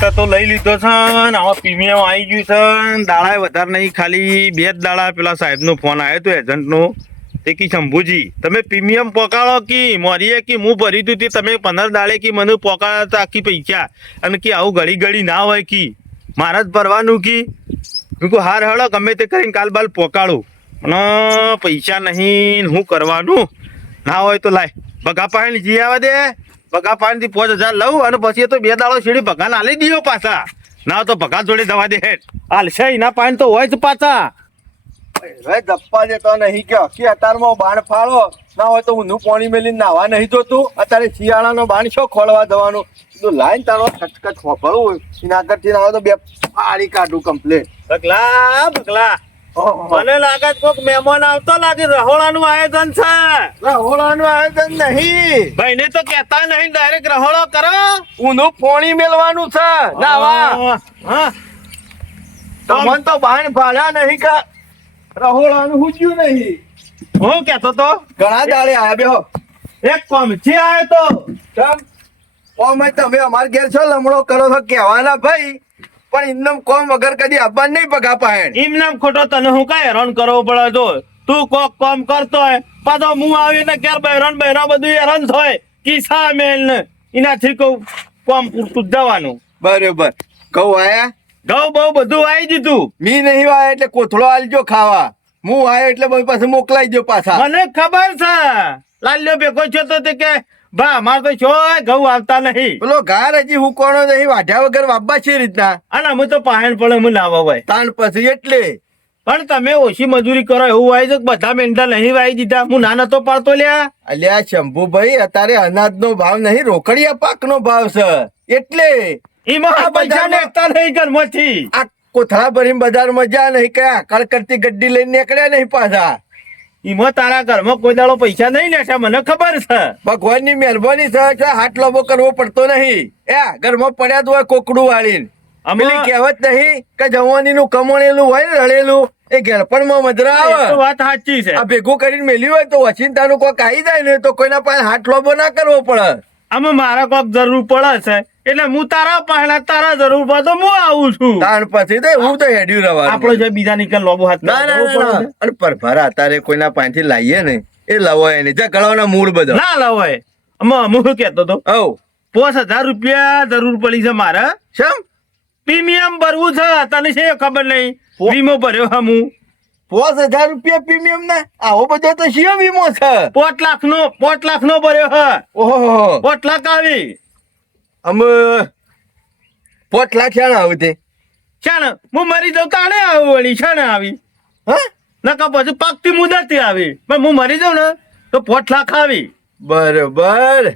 ખાતર તો લઈ લીધો છે ને આવા પ્રીમિયમ આવી ગયું છે. ને દાડા વધારે નહીં, ખાલી બે જ દાડા પેલા સાહેબનો ફોન આવ્યો હતો, એજન્ટનો. તે કી શંભુજી, તમે પ્રીમિયમ પોકાળો કી મોરીએ કી હું ભરી દઉં તે તમે પંદર દાડે કી મને પોકાળા તો આખી પૈસા. અને કે, આવું ઘડી ઘડી ના હોય કી, મારે જ ભરવાનું કી. હું કહું હાર હળો ગમે તે કરીને કાલ બાલ પોકાળું અને પૈસા નહીં, હું કરવાનું. ના હોય તો લાય, બગા પાણી જી આવવા દે. બગા પાણી થી પાંચ હજાર લઉં અને પછી એ તો બે દાડો સીડી ભગા ના દીયો પાછા. ના તો ભગા જોડે દવા દે હાલશે એના પાણી તો હોય જ પાછા. હવે ધપ્પા દેતો નહીં કે હકી અતારમાં બાણ ફાળો ના હોય તો ઊંધું પાણી મેલી નાવા નહીં જોતું. અત્યારે શિયાળાનો બાણ છો ખોળવા જવાનું. તો લાઈન તારો ખચખચ ખોફળવું એના આગળથી ના હોય તો બે ફાડી કાઢું કમ્પ્લેટ બગલા બગલા. મને લાગે છે કોક મહેમાન આવતો લાગે રહોડાનું આયોજન છે. રહોડાનું આયોજન નહીં. ભાઈને તો કહેતા નહીં ડાયરેક્ટ રહોળો કરો. ઊંધું પાણી મેલવાનું છે. નાવા તમને તો બાણ ભાડા નહીં કે. રહોડાનું હુજ્યું નહીં. હું કહેતો તો? ઘણા દાડે આયા બેહો. એક કોમ છે આયો તો. કેમ? તમે અમાર ઘેર છો લમડો કરો છો કહેવાના ભાઈ. પણ ઇન્દમ કોમ વગર કદી આવવાનું નહીં પગા પાહેણ એમ નામ ખોટો તને હું કઈ હેરાન કરવો પડે તો તું કોક કોમ કરતો હોય પાછો હું આવીને ક્યાર બહેરાન બહેરા બધું હેરાન થાય? કિસ્સા મેલ ને. એનાથી કહું કોમ પૂરતું જવાનું. બરોબર. કહું આયા? ઘઉં બહુ બધું આવી દીધું. મી નહીં વાય એટલે કોથળો આલજો ખાવા. હું આવ્યો એટલે પાસે મોકલાઈ દો પાછા. મને ખબર છે. લાલ્યો ભેગો છે તો તે કે ભા અમાર તો છો ઘઉં આવતા નહીં. પેલો ઘાર હજી હું કોણો નહીં વાઢ્યા વગર વાપવા છે રીતના. અને અમે તો પાહેણ પડે અમે લાવવા હોય. તાણ પછી એટલે. પણ તમે ઓછી મજૂરી કરો એવું હોય છે બધા મેંડા નહીં વાઈ દીધા? હું નાના તો પાડતો લ્યા. અલ્યા શંભુભાઈ અત્યારે અનાજનો ભાવ નહીં રોકડિયા પાકનો ભાવ છે. એટલે. એમાં પૈસા નેતા નહીં ઘરમાંથી. આ કોથળા ભરીને બજારમાં જા નહીં કયા આકળ કરતી ગડ્ડી લઈને નીકળ્યા નહીં પાછા. એમાં તારા ઘરમાં કોઈ દાડો પૈસા નહીં લેશે મને ખબર છે. ભગવાનની મહેરબાની છે કે હાથ લોબો કરવો પડતો નહીં. એ ઘરમાં પડ્યા તો હોય કોકડું વાળીને. અમલી કહેવત નહીં કે જવાની નું કમણેલું હોય ને રળેલું એ ઘેરપણમાં મજરા એ આવે. વાત સાચી છે. આ ભેગું કરીને મેલ્યું હોય તો વચિંતાનું કોક આવી જાય ને તો કોઈના પાસે હાથ લોબો ના કરવો પડે. આમાં મારા કોક જરૂર પડે છે. એટલે હું તારા પહેલા તારા જરૂર પર તો હું આવું છું. તાણ પછી તો હું તો હેડ્યું રવા આપણો જે બીજા નીકળ લોબો હાથ ના ના ના, અને પરભરા અત્યારે કોઈના પાંચથી લાવીએ ને એ લવાય નહીં ઝઘડાવાના મૂળ બધો. ના લવાય. આમાં હું શું કહેતો તો હવ. પાંચ હજાર રૂપિયા જરૂર પડી છે મારે. શેમ? પ્રીમિયમ ભરવું છે તને છે ખબર નહીં. વીમો ભર્યો હા હું. પાંચ હજાર રૂપિયા પ્રીમિયમ ને? આવો બધો તો શિયો વીમો છે. પોટ લાખ નો પોટ લાખ નો ભર્યો હા ઓહો. પોટ લાખ આવી. અમે પોટ લાખ શાણ આવું તે. શાણ હું મરી જાઉં તાણે આવું વળી શાણે આવી. હા? નકા પછી પાકતી મુદત આવી. પણ હું મરી જાઉં ને તો પોટ લાખ આવી. બરોબર.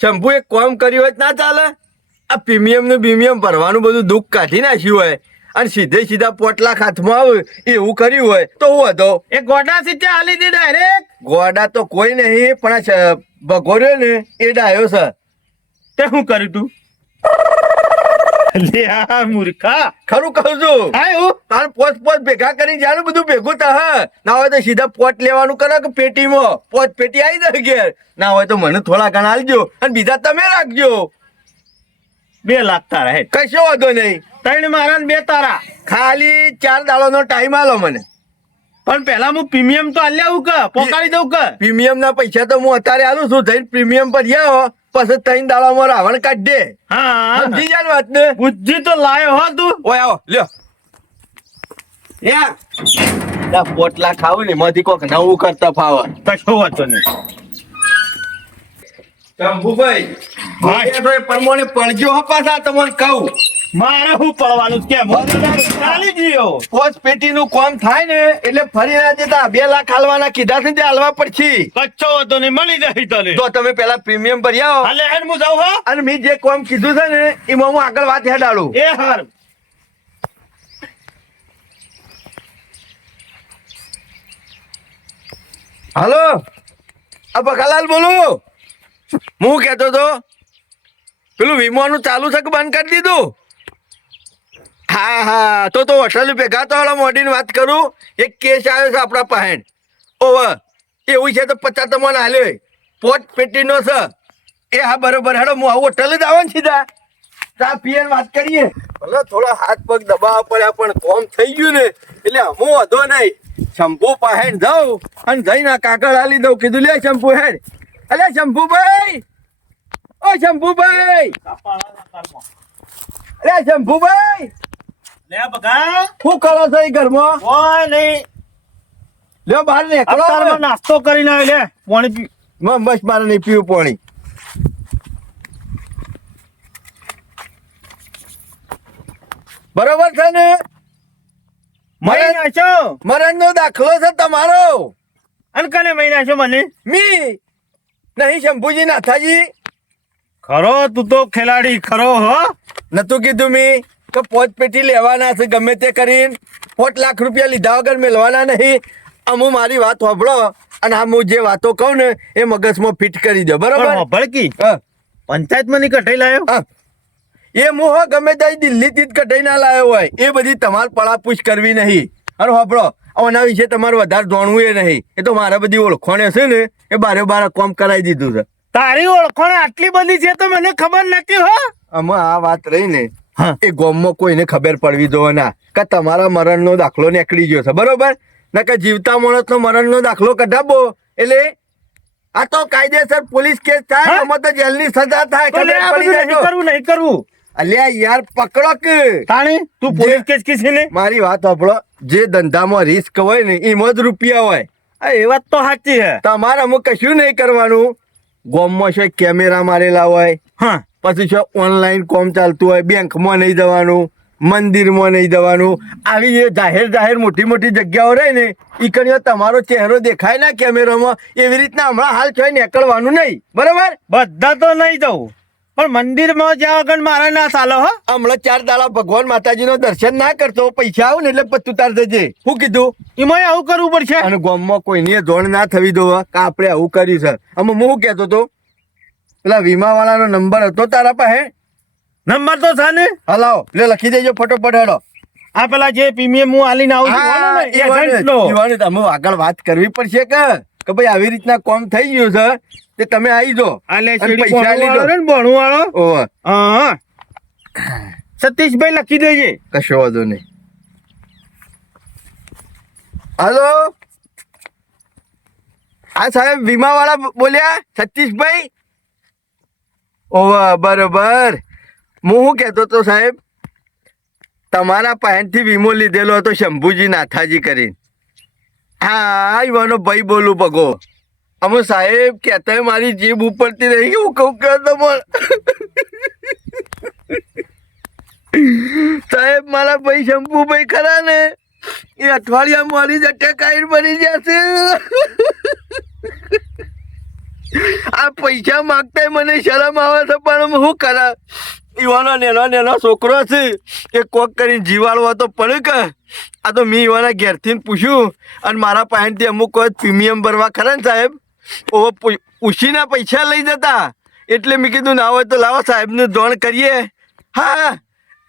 શંભુ એક કોમ કર્યું હોય ના ચાલે? આ પ્રીમિયમનું પ્રીમિયમ ભરવાનું બધું દુઃખ કાઢી નાખ્યું હોય. અને સીધે સીધા પોટલા હાથમાં આવે એવું કર્યું હોય તો હું હતો એ ગોડા સીધે હાલી દે ડાયરેક્ટ ગોડા તો કોઈ નહીં પણ ભગોર્યો ને એ ડાયો છે. તે શું કર્યું તું? લે આ મૂર્ખા. ખરું કહું છું. આયું તાર પોત પોત ભેગા કરીને જાનું બધું ભેગું થા ના હોય તો સીધા પોટ લેવાનું કરો કે પેટીમાં? પોત પેટી આવી જાય ઘેર. ના હોય તો મને થોડા ઘણા આલજો અને બીજા તમે રાખજો. બે લાખ તારા હે. કશો વાંધો નહીં. ત્રણ મારા ને બે તારા. ખાલી ચાર દાડોનો ટાઈમ આલો મને. પણ પેલા હું પ્રીમિયમ તો આલ્યા આવું કે? પોકાડી દઉં કે? પ્રીમિયમ ના પૈસા તો હું અત્યારે આલું છું. જઈને પ્રીમિયમ પર જાઓ પછી ત્રણ દાડામાં રાવણ કાઢ હા. સમજી જાય વાત ને બુદ્ધિ તો લાયો હો તું. ઓય આવો લ્યો. યા પોટલા ખાવ ને એમાંથી કોક નવું કરતા ફાવ. કશો વાંચો નહીં. શંભુભાઈ પ્રમાણે પડજો હો પાછા તમને કહું મારે શું પડવાનું છે? કેમ? ચાલી ગયો. પોચ પેટીનું કામ થાય ને એટલે ફરી ના જતા બે લાખ હાલવાના કીધા છે તે હાલવા પડશે. કચ્છો હતો ને મળી જાય તને. તો તમે પેલા પ્રીમિયમ ભરી આવો. હાલે હેડ હું જાઉં હા. અને મેં જે કામ કીધું છે ને એમાં હું આગળ વાત હેડાડું. એ હાર. હાલો? આ બકાલાલ બોલું. હું કહેતો તો પેલું વીમાનું ચાલુ છે કે બંધ કરી દીધું? હા હા. તો તો હોટલ ભેગા તો હાલો મોડીને વાત કરું એક કેસ આવ્યો છે આપણા પહેણ. ઓવર એવું છે તો પચાસ તમને હાલ્યો પોટ પેટીનો છે. એ હા બરોબર હેડો હું આવું હોટલ જ આવો ને સીધા. ચા પીએ વાત કરીએ. ભલે થોડા હાથ પગ દબાવવા પડ્યા પણ કોમ થઈ ગયું ને એટલે હું વધો નહીં. શંભુ પહેણ જાઉં અને જઈને કાગળ હાલી દઉં. કીધું લે શંભુ હેડ. અલે શંભુભાઈ! ઓ શંભુભાઈ! અરે શંભુભાઈ! લે બગા શું કરો છો એ ઘરમાં? ઓય નહીં. લ્યો બહાર નીકળો. અત્યારમાં નાસ્તો કરીને આવ્યો લે પાણી પી. મ- બસ મારે નહીં પીવું પાણી. બરોબર છે ને? નાખ્યો મરણ નો દાખલો છે તમારો. અને કને મહી નાખ્યો મને? મી. નહીં શંભુજી નાથાજી. ખરો તું તો ખેલાડી ખરો હો. નતું કીધું મી. કે પોચ પેટી લેવાના છે ગમે તે કરીને. પોચ લાખ રૂપિયા લીધા વગર મેળવાના નહીં. અમુ મારી વાત સાંભળો અને આ હું જે વાતો કહું ને એ મગજમાં ફિટ કરી દો. બરોબર? ભડકી હા. પંચાયતમાં નહીં કઢાઈ લાયો? હા. એ મોહ ગમે ત્યાં દિલ્હીથી જ કઢાઈ ના લાવ્યો હોય. એ બધી તમારે પળાપૂછ કરવી નહીં. અને સાંભળો આના વિશે તમારે વધારે જાણવું એ નહીં. એ તો મારા બધી ઓળખોણે છે ને એ બારે બારે કોમ કરાવી દીધું છે. તારી ઓળખાણ આટલી બધી છે તો મને ખબર નથી હો. આમાં આ વાત રહી ને હા એ ગોમમાં કોઈને ખબર પડવી દો ના. કે તમારા મરણનો દાખલો નીકળી ગયો છે. બરોબર? ના કે જીવતા માણસનો મરણનો દાખલો કઢાવો. એટલે આ તો કાયદેસર પોલીસ કેસ થાય? આમાં તો જેલની સજા થાય. કરવું નહીં કરવું. અલ્યા યાર પકડો કે તાણી તું પોલીસ કેસ ને? મારી વાત સાંભળો. જે ધંધામાં રિસ્ક હોય ને એમાં જ રૂપિયા હોય. એ વાત તો સાચી છે. તમારે અમુક કશું નહીં કરવાનું. ગોમમાં છે કેમેરા મારેલા હોય. હા. પછી છે ઓનલાઈન કોમ ચાલતું હોય બેંકમાં નહીં જવાનું મંદિરમાં નહીં જવાનું. આવી જે જાહેર જાહેર મોટી મોટી જગ્યાઓ રહે ને એ કણીઓ તમારો ચહેરો દેખાય ના કેમેરામાં એવી રીતના હમણાં હાલ છે નીકળવાનું નહીં. બરાબર? બધા તો નહીં જવું. પણ મંદિરમાં જ્યાં વગર મારે ના ચાલો હો. હમણાં ચાર દાડા ભગવાન માતાજીનો દર્શન ના કરતો પૈસા આવું ને એટલે પછી તાર જજે શું કીધું એમાં આવું કરવું પડશે. અને ગામમાં કોઈની જોણ ના થવી દો કે આપણે આવું કર્યું છે. અમે હું કહેતો હતો? પેલા વીમા વાળાનો નંબર હતો તારા પાસે? નંબર તો છે ને. હલાવો લે લખી દેજો ફટોફટ હેડો. આ પેલા જે પ્રીમિયમ હું આલીને આવું છું હા, બોલો ને, ઈવાને, agent નો. ઈવાને તમે આગળ વાત કરવી પડશે કે? કે ભાઈ આવી રીતના કોમ થઈ ગયું છે તે તમે આવી જો. પૈસા લીધો. ને ભણું વાળો? હા. સતીશભાઈ લખી દેજે. કશો વાંધો નહીં. હાલો? હા સાહેબ વીમા વાળા બોલ્યા? સતીશભાઈ? ઓવા બરોબર. હું શું કહેતો તો સાહેબ? તમારા પાસેથી વીમો લીધેલો હતો શંભુજી નાથાજી કરીને. હા ઈવાનો ભાઈ બોલું પગો અમે સાહેબ, કહેતા મારી જીભ ઉપરથી રહી હું કહું કે તમારે. સાહેબ, મારા ભાઈ શંભુભાઈ ખરા ને? એ અઠવાડિયા મારી જ અટેક બની જશે. આ પૈસા માગતા મને શરમ આવે છે, પણ હું કરા ઈવાનો નેનો નેનો છોકરો છે. એ કોક કરીને જીવાળો તો પડે કે, આ તો મેં ઈવાના ઘેરથી પૂછ્યું, અને મારા પાસેથી અમુક વખત પ્રીમિયમ ભરવા ખરા ને સાહેબ? ઓવો પૂછીના પૈસા લઈ જતા. એટલે મેં કીધું, ના હોય તો લાવો, સાહેબને દોણ કરીએ. હા,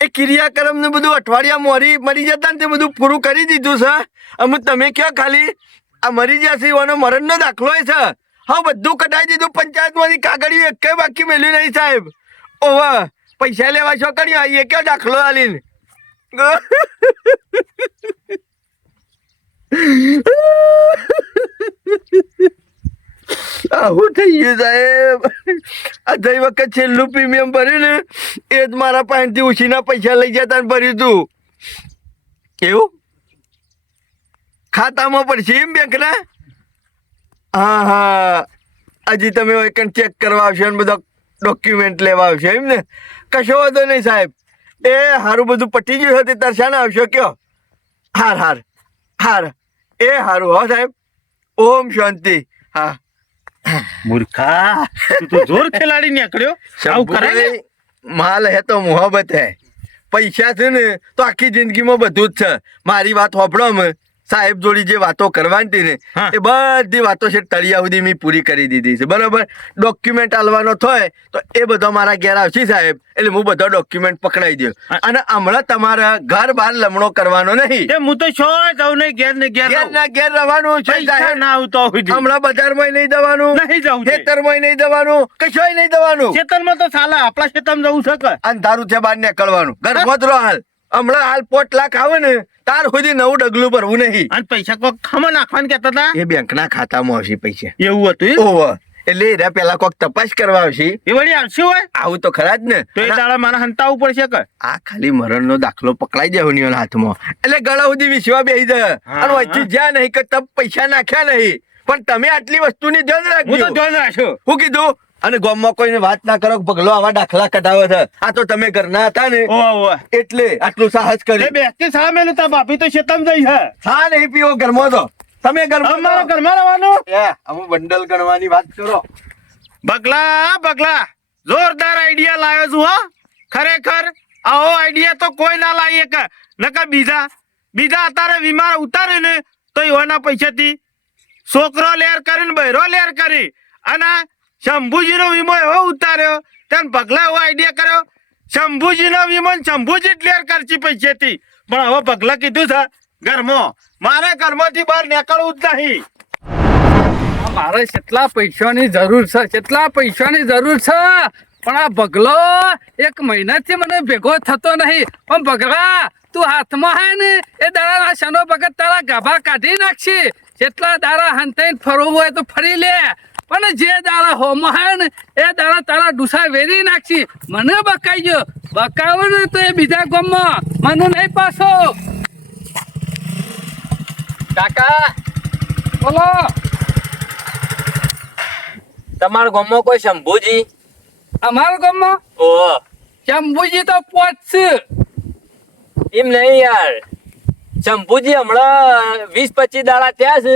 એ ક્રિયાક્રમને બધું અઠવાડિયા મોરી મરી જતા ને તે બધું પૂરું કરી દીધું છે અમે તમે ક્યાં ખાલી, આ મરી જશે એવાનો મરણનો દાખલો હોય છે હા, બધું કઢાઈ દીધું, પંચાયતમાંથી કાગળિયું એક બાકી મેલ્યું નહીં, સાહેબ. ઓવા પૈસા લેવા છો આવીએ ક્યાં દાખલો આલીને. આવું થઈ ગયું સાહેબ? આ ગઈ વખત છેલ્લું પ્રીમિયમ ભર્યું ને, એ જ મારા પાસેથી ઉછીના પૈસા લઈ જતા ને ભર્યું તું. એવું? ખાતામાં પડશે એમ બેંકના હા હા. હજી તમે ચેક કરવા આવશો ને બધા. ડોક્યુમેન્ટ લેવા આવશો એમ ને? કશો વાંધો નહીં સાહેબ. એ સારું બધું પટી ગયું હતું તાર શાને આવશો કયો? હાર હાર હાર. એ હારું હો સાહેબ. ઓમ શાંતિ. હા. મૂર્ખા તું જોર ખેલાડી નીકળ્યો? આવું કરે માલ હે તો મોહબ્બત હે. પૈસા છે ને તો આખી જિંદગીમાં બધું જ છે. મારી વાત હોભળો સાહેબ જોડી જે વાતો કરવાની હતી ને એ બધી વાતો છે તળિયા સુધી મેં પૂરી કરી દીધી છે. બરાબર? ડોક્યુમેન્ટ આલવાનો થાય તો એ બધો મારા ઘેર આવશે સાહેબ. એટલે હું બધો ડોક્યુમેન્ટ પકડાઈ દઉં અને હમણાં તમારા ઘર બહાર લમણો કરવાનો નહીં. એ હું તો છો જાઉં નહીં ઘેર ને ઘેર ઘેર ના ઘેર રહેવાનું છે સાહેબ. ના આવતો. હમણાં બજારમાં નહીં જવાનું નહીં જવું. ખેતરમાં નહીં જવાનું કશું નહીં જવાનું ખેતરમાં તો સાલા આપણા ખેતરમાં જવું છે અને અંધારું છે બહાર નીકળવાનું. ઘર મોતરો હાલ. હમણાં હાલ પોટ લાખ આવે ને તાર સુધી નવું ડગલું ભરવું નહીં. અને પૈસા કોક ખામાં નાખવાનું કેતા હતા? એ બેંકના ખાતામાં આવશે પૈસા. એવું હતું એમ? એટલે એના પેલા કોક તપાસ કરવા આવશે. એ વળી આવશે હોય? આવું તો ખરા જ ને. તો એ દાડા મારા હંતાવું પડશે કે? આ ખાલી મરણનો દાખલો પકડાઈ દેવો ની હાથમાં. એટલે ગળા સુધી વિશ્વા બેસી જાય. અને વચ્ચે જ્યાં નહીં કે તબ પૈસા નાખ્યા નહીં. પણ તમે આટલી વસ્તુની ધ્યાન હું તો રાખજો ધ્યાન રાખ્યો હું કીધું અને ગામમાં કોઈને વાત ના કરો પગલો આવા દાખલા કઢાવે છે. આ તો તમે ઘરના હતા ને. એટલે આટલું સાહસ કર્યું બેસતી સા મેલું તા બાપી તો શેતમ જઈ હે સા નહીં પીવો ઘરમાં તો. તમે ઘરમાં અમારા ઘરમાં રહેવાનું? એ, અમે બંડલ ગણવાની વાત કરો. બગલા બગલા. જોરદાર આઈડિયા લાવ્યો છું હો. ખરેખર આવો આઈડિયા તો કોઈ ના લાવીએ એક નકર બીજા બીજા અત્યારે વીમા ઉતારે ને તો એના પૈસાથી છોકરો લેર કરીને બૈરો લેર કરી. અને શંભુજીનો વીમો એવો ઉતાર્યો તેમ પગલા એવો આઈડિયા કર્યો, શંભુજીનો વીમો શંભુજી ક્લિયર કરશી પૈસેથી. પણ હવે પગલા કીધું છે, ઘરમાં, મારે ઘરમાંથી બહાર નીકળવું જ નહીં. મારે કેટલા પૈસાની જરૂર છે કેટલા પૈસાની જરૂર છે, પણ આ ભગલો એક મહિનાથી મને ભેગો થતો નહીં. પણ ભગલા, તું હાથમાં હે ને, એ દાડાના શનો ભગત તારા ગાભા કાઢી નાખશે. જેટલા દાડા હંતાઈને ફરવું હોય તો ફરી લે. પણ જે દાડા હોમો હે ને એ દાડા તારા ડુસા વેરી નાખશી. મને બકાઈ ગયો બકાવો ને તો એ બીજા ગામમાં. મને નહીં પાછો. કાકા. બોલો. તમારા ગામમાં કોઈ શંભુજી? અમારા ગામમાં? ઓ શંભુજી તો પહોંચશે એમ નહીં યાર. શંભુજી હમણાં વીસ પચીસ દાડા થયા છે.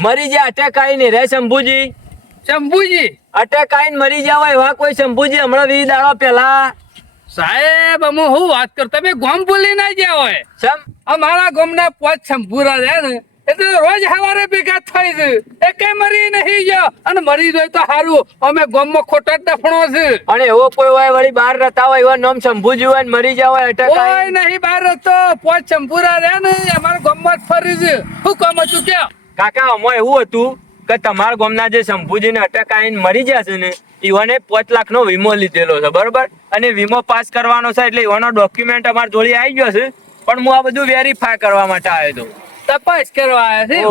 મરી ગયા અટેક આવીને રે શંભુજી. શંભુજી. અટેક આવીને મરી જાવ એવા કોઈ શંભુજી હમણાં વીસ દાડો પેલા સાહેબ અમે હું વાત કરું? તમે ગોમ ભૂલી ના ગયા હોય. શમ? અમારા ગામના પોચ શંભુરા રહ્યા ને એટલે રોજ સવારે ભેગા થઈ છે. એ કઈ મરી નહીં ગયો. અને મરી જાય તો સારું અમે ગામમાં ખોટા જ દફણો છે. અને એવો કોઈ હોય વળી બહાર રહેતા હોય એવા નામ શંભુજી હોય મરી જાવ અટેક કોઈ નહીં બહાર રહેતો. પોચ શંભુરા રહ્યા ને અમારા ગામમાં જ ફરી છે. શું કામ હતું કે કાકા અમારે એવું હતું કે તમારા ગામના જે શંભુજીને અટક આવીને મરી જશે છે ને ઈવને પાંચ લાખનો વીમો લીધેલો છે બરોબર? અને વીમો પાસ કરવાનો છે એટલે ઈવનો ડોક્યુમેન્ટ અમારા જોડે આવી ગયો છે પણ હું આ બધું વેરીફાય કરવા માટે આવ્યો હતો. તપાસ કરવા આવ્યો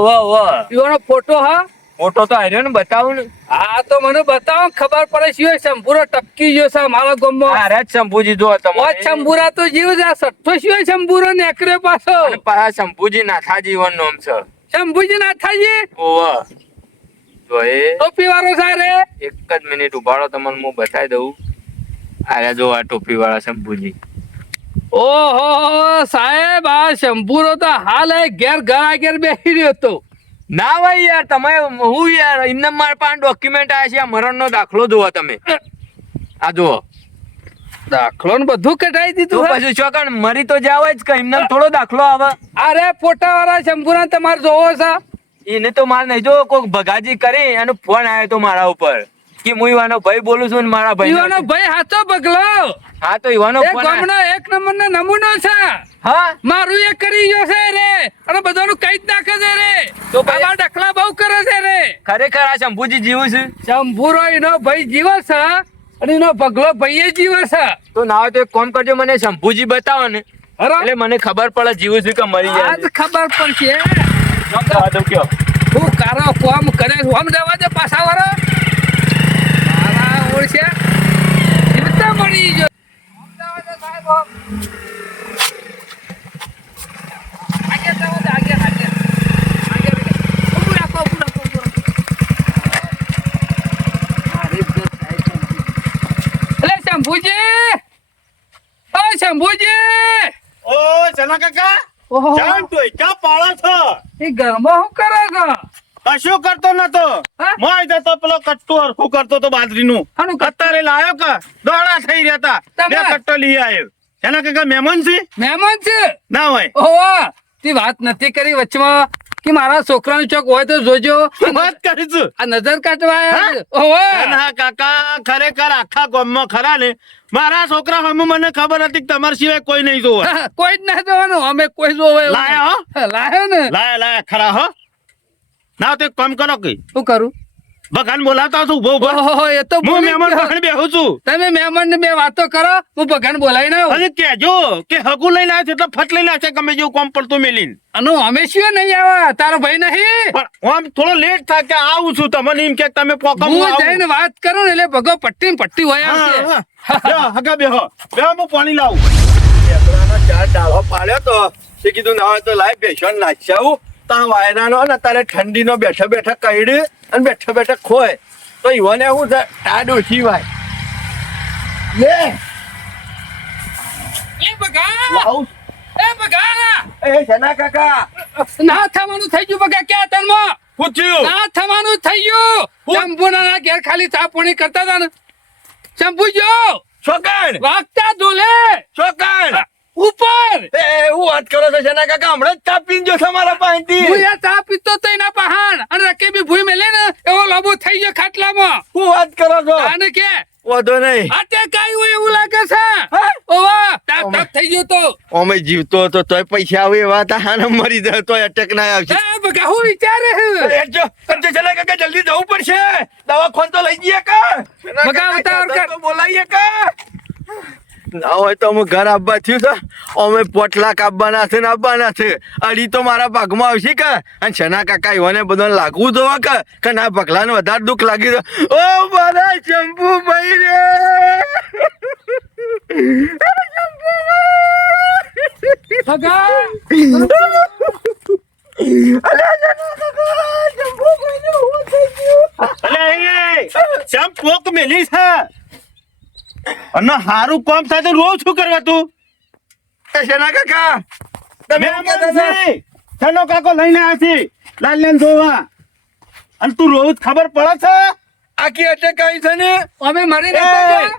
છે ઓહો ફોટો હા? ફોટો તો આવ્યો ને બતાવું ને. હા તો મને બતાવો ખબર પડે છે શંભુરો ટપકી ગયો છે મારા ગામમાં. અરે શંભુજી જો તમારે શંભુરા તો જીવ છે સઠ્ઠો સિવાય શંભુરો નેકરે પાછો? પાછા શંભુજી નાથા જીવન નામ છે. શંભુજી નાથાજી? ઓહો. જો એ ટોપી વાળો સારે એક જ મિનિટ ઉભાડો તમને હું બતાવી દઉં. આર્યા જો આ ટોપી વાળા શંભુજી. ઓહો સાહેબ આ શંભુરો તો હાલ ઘેર ઘર ઘેર બેસી રહ્યો હતો. ના ભાઈ યાર તમે હું યાર એમને મારા પાસે ડોક્યુમેન્ટ આવ્યા છે આ મરણનો દાખલો જુઓ તમે. આ જુઓ. દાખલો ને બધું કટાઈ દીધું? પછી શું કણ મરી તો જાવ જ કે એમને થોડો દાખલો આવે. અરે ફોટા વાળા શંભુરા તમારે જોવો છે. એને તો મારે નહીં. જો કોઈક ભગાજી કરી અને ફોન આવ્યો તો મારા ઉપર. કે હું યુવાનો ભાઈ બોલું છું ને મારા ભાઈ યુવાનો ભાઈ હાથો બગલો હા તો યુવાનો એ ફોન એક નંબરનો નમૂનો છે. હા? મારું એ કરી ગયો છે રે. અને બધાનું કઈ જ નાખે છે રે. તો બાબા ડખલા બહુ કરે છે રે. ખરેખર આ શંભુજી જીવું છે? શંભુરો એનો ભાઈ જીવો છે અને એનો ભગલો ભાઈએ જીવે છે. તો ના હોય તો એક કોમ કરજો મને શંભુજી બતાવો ને. એટલે મને ખબર પડે જીવું છે કે મરી જાય આજ ખબર પડશે. હું કારો કોમ કરે આમ જવા દે પાછા વાળો મારા ઓળશે જીવતા મળી ગયો. શંભુજી! ઓ શંભુજી! ઓ જના કાકા! ઓહો. ચાલ તું ક્યાં પાળો છો. એ ઘરમાં શું કરે છે? કશું કરતો નતો? મોય જતો પેલો કટ્ટુ હરખું કરતો તો બાજરીનું? અત્યારે લાયો કે દોડા થઈ રહ્યા હતા? બે કટ્ટો લઈ આવ્યો. એના કાકા મહેમાન છે? મહેમાન છે? ના હોય. ઓહો તે વાત નથી કરી વચમાં. કે મારા છોકરાનો ચોક હોય તો જોજો. વાત કરીશું. આ નજર. ના કાકા ખરેખર આખા ગામમાં ખરા ને. મારા છોકરા હમ મને ખબર હતી કે તમારા સિવાય કોઈ નહીં જોવે. કોઈ જ ના જોવાનું અમે કોઈ જોવે લાયા હો? લાયા ને. લાયા લાયા ખરા હો? ના તો કામ કરો કે. શું કરું? બગાન બોલાવતા છું બહુ બહુ એ તો હું મહેમાન ગયો. બેહુ છું. તમે મહેમાન બે વાતો કરો હું ભગવાન બોલાવી ના અને કેજો કે હગુ લઈને આવ્યો એટલે ફટ લઈને આવશે ગમે જેવું કોમ પડતું મેલીન. અને અમે શું નહીં આવા તારો ભાઈ નહીં. પણ આમ થોડો લેટ થાય કે આવું છું તમને એમ કે તમે પોકમ હું જઈને વાત કરું ને એટલે ભગો પટ્ટી ને પટ્ટી હોય આવશે હગા બેહો. બેહો હું પાણી લાવું. ચાર ડાળો પાડ્યો તો. તે કીધું ના હોય તો લાય બેસો નાખ્યાવું તા વાયરાનો ને તારે ઠંડીનો બેઠો બેઠો કઈડ અને બેઠો બેઠો ખોય. તો ઈવોને હું છે ટાઢ ઉઠી વાય લે. એ ભગા એ ભગા એ જના કાકા? ના થવાનું થઈ ગયું ભગા ક્યાં તનમાં પૂછ્યું. ના થવાનું થઈ ગયું. શંભુના ઘેર ખાલી ચા પાણી કરતા હતા ને. શંભુ જો. છોકણ વાગતા ધોલે છોકણ ઉપર! એ હું વાત કરો છો જના કાકા? હમણાં જ ચા પીન જો તમારા હું યાર ચા પીતો તો એના પહાણ. અને રકેબી ભૂઈ મેલે ને એવો લાંબો થઈ ગયો ખાટલામાં. હું વાત કરો છો? આને કે? વધો નહીં. આટે કાઈ હોય એવું લાગે છે? ઓવા તાપ તાપ થઈ ગયો તો. અમે જીવતો હતો તોય પૈસા આવે એવા હતા હાને મરી જાય તોય અટેક ના આવશે. એ બગા હું વિચારે હે. જો અરે જના કાકા જલ્દી જવું પડશે. દવાખાન તો લઈ જઈએ કા. બગા ઉતાર કર. તો બોલાઈએ કા. ના હોય તો અમે ઘર આપવા થયું છે. અમે પોટલા કાપવાના છે ને આપવાના છે. અડી તો મારા પગમાં આવશે કે? અને છના કાકા એવાને બધાને લાગવું જોવા કે? કે ના પગલાને વધારે દુઃખ લાગી તો ઓ મારા ચંપુ ભાઈ રે પોક મેલી છે. અને હારું કામ થાય તો રોજ શું કરવા તું? એ શના કાકા? તમે સનો કાકો લઈને આવ્યા છે? જોવા. અને તું રોજ ખબર પડે છે? આખી અટે આવી છે ને? અમે મરી! ગયા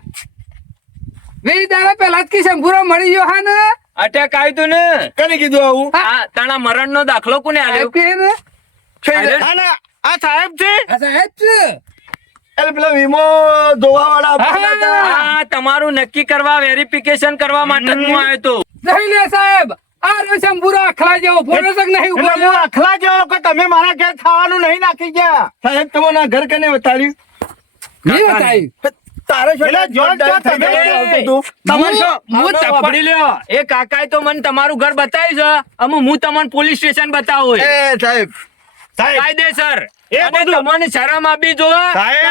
વીસ દાડા પહેલા જ કે શંભુરો મળી ગયો હા ને? અટેક આવ્યું તું ને? કને કીધું આવું? આ તાણા મરણ નો દાખલો કોને આલ્યો કે ને છે આ સાહેબ છે. આ સાહેબ છે? એટલે પેલો વીમો ધોવા વાળા તમારું નક્કી કરવા વેરિફિકેશન કરવા માટે હું આવ્યો તો. જઈ લે સાહેબ આ રે શંભુરો અખલા જેવો ફોટો નહીં ઊભો હું અખલા જેવો કે તમે મારા ઘેર ખાવાનું નહીં નાખી ગયા? સાહેબ તમારા ઘર કને બતાડ્યું નહીં બતાવ્યું. તારે શું એટલે જો જો તમે- આવતું હતું? તમારે શું? હું હું તપાસ- સાંભળી લ્યો. એ કાકાએ તો મને તમારું ઘર બતાવ્યું છે. હું તમને પોલીસ સ્ટેશન બતાવું એ સાહેબ સાહેબ. કાયદેસર. એ બધું- તમને શરમ આપી જો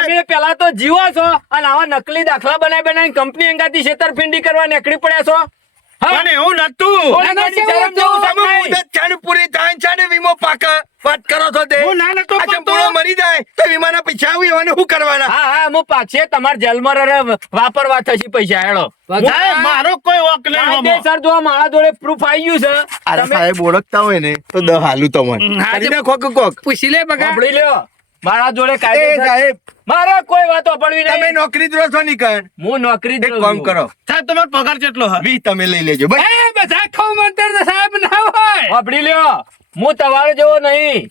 તમે પેલા તો જીવો છો અને આવા નકલી દાખલા બનાવી બનાવી કંપની અંગાથી છેતરપિંડી કરવા નીકળી પડ્યા છો? હા? હું નતું. પૂરી થાય ને વીમો પાક. વાત કરો છો તે. હું ના નતો આ મરી જાય તો વીમાના પૈસા આવી એવાને શું કરવાના? હા હા હું પાછે તમારે જેલમાં ર- વાપરવા થશે પૈસા હેડો મારો કોઈ વોક નહીં સર જો મારા જોડે પ્રૂફ આવી ગયું છે અરે સાહેબ ઓળખતા હોય ને તો દ હાલું તમને હા, કરી નાખો કે કોક. પૂછી લે બગા. લ્યો. મારા જોડે કાયદે સાહેબ મારે કોઈ વાતો પડવી તમે નોકરી જ છો નહીં હું નોકરી એક કામ કરો. સાહેબ તમારો પગાર કેટલો હે? વી તમે લઈ લેજો. ભાઈ એ બધા ખો મંતર તો સાહેબ ના હોય. આપડી લ્યો. હું તમારો જેવો નહીં.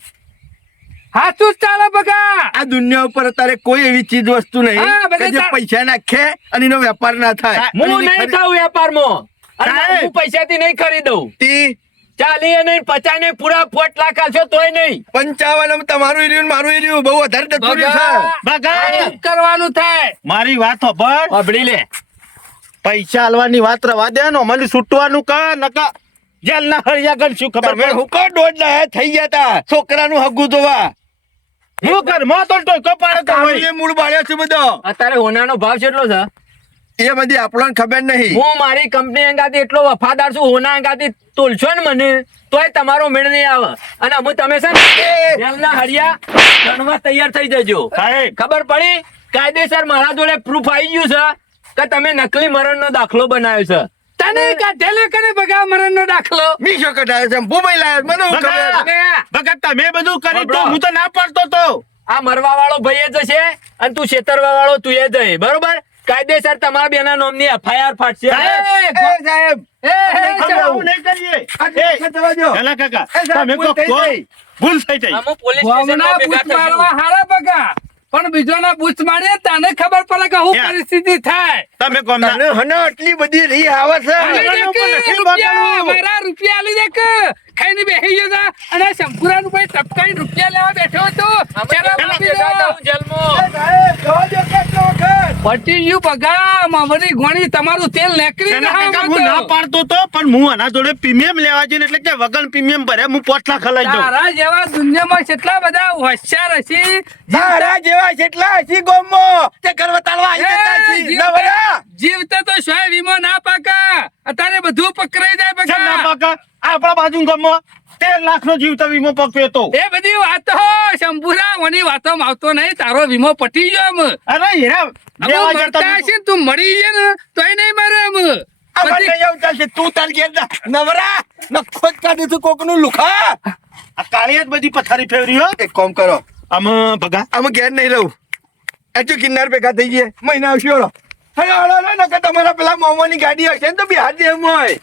હાથું ચાલે બગા આ દુનિયા ઉપર અત્યારે કોઈ એવી ચીજ વસ્તુ નહીં કે જે પૈસા નાખે અને એનો વેપાર ના થાય. હું નહીં થાઉં વેપારમાં. અને હું પૈસાથી નહીં ખરીદું. તી ચાલી એ નહીં પચાસ નહીં પૂરા પોટ લાખ આલશો તોય નહીં. પંચાવન તમારું એરિયું મારું એરિયું બહુ વધારે જતું રહ્યું છે. બગા. બગા. આવું જ કરવાનું થાય. મારી વાત હોભળ અભડી લે. પૈસા આલવાની વાત રવા દે ને મને છૂટવાનું કા નકા જેલ ના હળિયા ગણ શું ખબર હું ના દોઢ લાયા થઈ ગયા તા. છોકરાનું હગું ધોવા. હું કર? મો તો ટોકો પાડે તો હોય. મૂળ બાળ્યા છે બધો. અત્યારે હોનાનો ભાવ કેટલો છે? એ બધી આપણને ખબર નહીં. હું મારી કંપની અંગાથી એટલો વફાદાર છું હોના અંગાથી તોલશો ને મને તોય તમારો મેળ નહીં આવે. અને હું તમે છે ને જેલના હરિયા ગણવા તૈયાર થઈ જજો. ખબર પડી? કાયદેસર મારા જોડે પ્રૂફ આવી ગયું છે કે તમે નકલી મરણનો દાખલો બનાવ્યો છે. તને કાઢેલો કને બગા મરણ નો દાખલો? મીશો શું છે ભૂભાઈ લાયો મને હું ખબર? બગા તમે બધું કરી તો હું તો ના પડતો તો. આ મરવા વાળો ભાઈ જ છે અને તું છેતરવા વાળો તું એ જ બરોબર? કાયદેસર તમારા બેના નામની એફઆઈઆર ફાટશે. એ, એ સાહેબ. એ, એ, અમે ચાલો. આવું નહીં કરીએ. આ એ, જગ્યા જવા દ્યો. પેલા કાકા તમે ભૂલ થઈ ભૂલ થઈ જાય આમાં પોલીસ સ્ટેશન ભેગા થશું. હારા બગા. પણ બીજોના બૂથ મારે તને ખબર પડે કે શું પરિસ્થિતિ થાય. તમે ગોમના તને હને આટલી બધી રી આવે છે. મારા રૂપિયા લઈ દે ખાઈને બેહી ગયો તા અને શંભુરાનું ભાઈ ટપકાઈને રૂપિયા લેવા બેઠો હતો. હું. પટી બગા ગોણી તમારું તેલ નીકળી ના હું ના પાડતો તો પણ હું આના જોડે પ્રીમિયમ લેવા જઈને એટલે કે વગર પ્રીમિયમ ભરે હું પોચ લાખ લઈ તારા જેવા દુનિયામાં કેટલા બધા હોશિયાર હશે. તારા જેવા કેટલા હસી ગોમમાં તે કરવા તાળવા આવી જતા એ, હસી. જીવતે- નવરા. જીવતે તો શોય વીમો ના પાકા. અત્યારે બધું પકડાઈ જાય છે ના બગા આપણા બાજુ ગામમાં તેર લાખ નો જીવતો વીમો પકવ્યો તો. એ બધી વાતો શંભુરા ઓની વાતો આવતો નહીં. તારો વીમો પટી ગયો એમ. અરે હેરા જતા હશે તું મરી જાય ને તોય નહીં મરે એમ. આ બધી- મને એવું ચાલશે. તું તાર ઘેર નવરા નખો જ તું કોકનું લુખા. આ કાળિયા જ બધી પથારી ફેરવી હો. એક કોમ કરો. આમ ભગા? આમાં ઘેર નહીં રહું. એટલું કિન્નાર ભેગા થઈ ગયા. મહિના આવશે હળો હળો હળો હળો કે તમારા પેલા મોમોની ગાડી હશે ને તો બિહાર જેમ હોય.